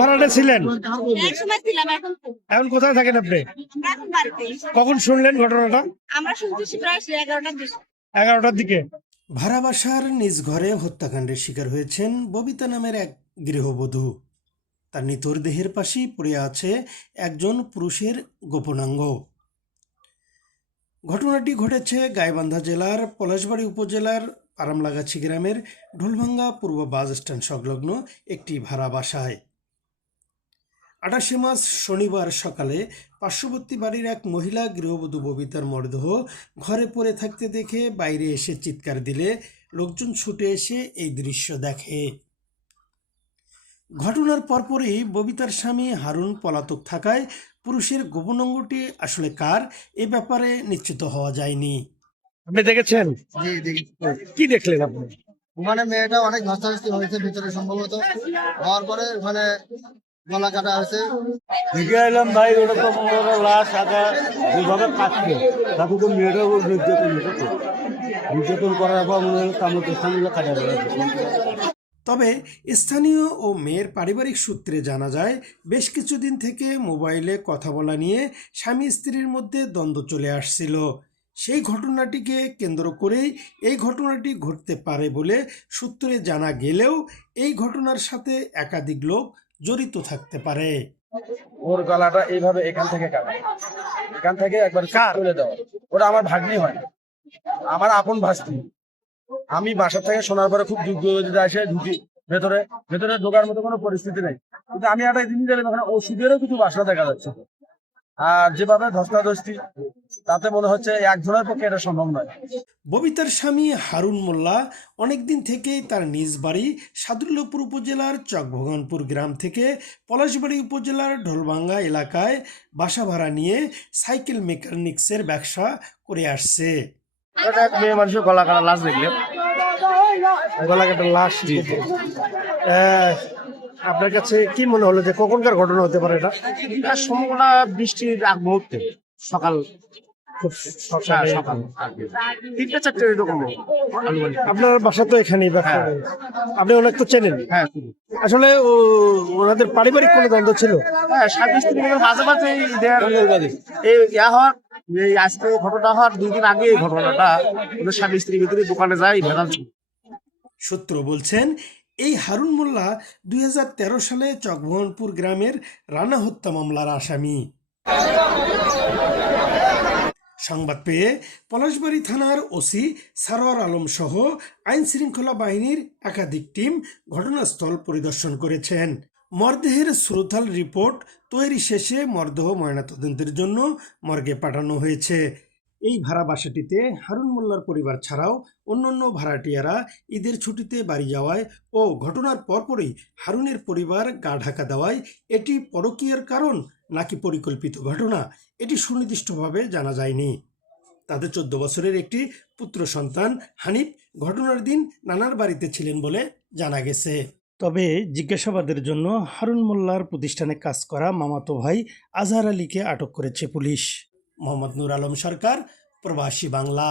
ভাড়াটে ছিলেন? একসময় ছিলাম, এখন এখন কোথায় থাকেন আপনি? এখন বাড়িতে। কখন শুনলেন ঘটনাটা? আমরা শুনতেছি প্রায় 11টার দিকে। 11টার দিকে। ভাড়া বাসার নিজ ঘরে হত্যাকাণ্ডের শিকার হয়েছেন ববিতা নামের এক গৃহবধূ। তার নিথর দেহের পাশেই পড়ে আছে একজন পুরুষের গোপনাঙ্গ। ঘটনাটি ঘটেছে গাইবান্ধা জেলার পলাশবাড়ী উপজেলার আরামলাগাছি গ্রামের ঢোলভাঙ্গা পূর্ব বাস স্ট্যান্ড সংলগ্ন একটি ভাড়া বাসায়। 28 মার্চ শনিবার সকালে পার্শ্ববর্তী বাড়ির এক মহিলা গৃহবধূ ববিতার মরদেহ ঘরে পড়ে থাকতে দেখে বাইরে এসে চিৎকার দিলে লোকজন ছুটে এসে এই দৃশ্য দেখে। ঘটনার পরপরই ববিতার স্বামী হারুন পলাতক থাকায় পুরুষের গোপনাঙ্গটি আসলে কার এ ব্যাপারে নিশ্চিত হওয়া যায়নি। আপনি দেখেছেন? জি দেখি। কি দেখলেন আপনি? ওখানে মেয়েটা অনেক ধস্তাধস্তি হয়েছে ভিতরে সম্ভবত, হওয়ার পরে ওখানে গলা কাটা হয়েছে। দেখে এলাম ভাই, ওটা তো মনে লাশ আগা যেভাবে কাটছে তাকে তো মেয়েটার উপর নির্যাতন করার পর মনে হলো কামড়ের সামনে কাটা গেল। তবে স্থানীয় ও মেয়ের পারিবারিক সূত্রে জানা যায়, বেশ কিছুদিন থেকে মোবাইলে কথা বলা নিয়ে স্বামী স্ত্রীর মধ্যে দ্বন্দ্ব চলে আসছিল। সেই ঘটনাটিকে কেন্দ্র করেই এই ঘটনাটি ঘটতে পারে বলে সূত্রে জানা গেলেও এই ঘটনার সাথে একাধিক লোক জড়িত থাকতে পারে। ওর গলাটা এইভাবে এখান থেকে কাটা, এখান থেকে একবার তুলে দেওয়া। ওরা আমার ভাগ্নি হয়, আমার আপন ভাস্তি। আমি বাসা থেকে শোনার পরে খুব যোগ্য এসে ঢুকি ভেতরে ভেতরে ঢোকার মতো কোনো পরিস্থিতি নেই, কিন্তু আমি একটা জিনিস দিলাম, এখানে ওষুধেরও কিছু বাসা দেখা যাচ্ছে। আর যেভাবে ধস্তাধস্তি, তাতে মনে হচ্ছে একজনের পক্ষে এটা সম্ভব নয়। ববিতার স্বামী হারুন মোল্লা অনেকদিন থেকেই তার নিজ বাড়ি সাদুল্যপুর উপজেলার চকভগনপুর গ্রাম থেকে পলাশবাড়ী উপজেলার ঢোলভাঙ্গা এলাকায় বাসা ভাড়া নিয়ে সাইকেল মেকানিক্সের ব্যবসা করে আসছে। এটা এক মেয়ে মানুষের গলা কাটা লাশ দেখলে, গলা কাটা লাশ। আপনার কাছে কি মনে হলো যে কখনকার ঘটনা হতে পারে এটা? সম্ভাবনা বৃষ্টির আগ মুহূর্তে, সকাল খুব সকাল সকাল। 3টা-4টে এরকম আনুমানিক। আপনার বাসা তো এখানেই, ব্যবসা হ্যাঁ। করেন। আপনি অনেক তো চেনেন। হ্যাঁ আসলে ওনাদের পারিবারিক কোনো দ্বন্দ্ব ছিল? হ্যাঁ, স্বামী স্ত্রী মাঝে মাঝে এই ইয়া হওয়ার, এই আজকে ঘটনা হওয়ার 2 দিন আগে এই ঘটনাটা ওদের স্বামী স্ত্রীর ভিতরে দোকানে যায় ভেজাল ছিল। সূত্র বলছেন, এই হারুন মোল্লা 2013 সালে চকভগনপুর গ্রামের রানা হত্যা মামলার আসামি। সংবাদ পেয়ে পলাশবাড়ী থানার ওসি সারোয়ার আলম সহ আইন শৃঙ্খলা বাহিনীর একাধিক টিম ঘটনাস্থল পরিদর্শন করেছেন। মরদেহের শ্রুতাল রিপোর্ট তৈরি শেষে মরদেহ ময়নাতদন্তের জন্য মর্গে পাঠানো হয়েছে। এই ভাড়া বাসাটিতে হারুন মোল্লার পরিবার ছাড়াও অন্যান্য ভাড়াটিয়ারা ঈদের ছুটিতে বাড়ি যাওয়ায় ও ঘটনার পরপরই হারুনের পরিবার গা ঢাকা দেওয়ায় এটি পরকীয়ার কারণ নাকি পরিকল্পিত ঘটনা, এটি সুনির্দিষ্টভাবে জানা যায়নি। তাদের 14 বছরের একটি পুত্র সন্তান হানিফ ঘটনার দিন নানার বাড়িতে ছিলেন বলে জানা গেছে। তবে জিজ্ঞাসাবাদের জন্য হারুন মোল্লার প্রতিষ্ঠানে কাজ করা মামাতো ভাই আজহার আলীকে আটক করেছে পুলিশ। মোহাম্মদ নূর আলম সরকার, প্রবাসী বাংলা।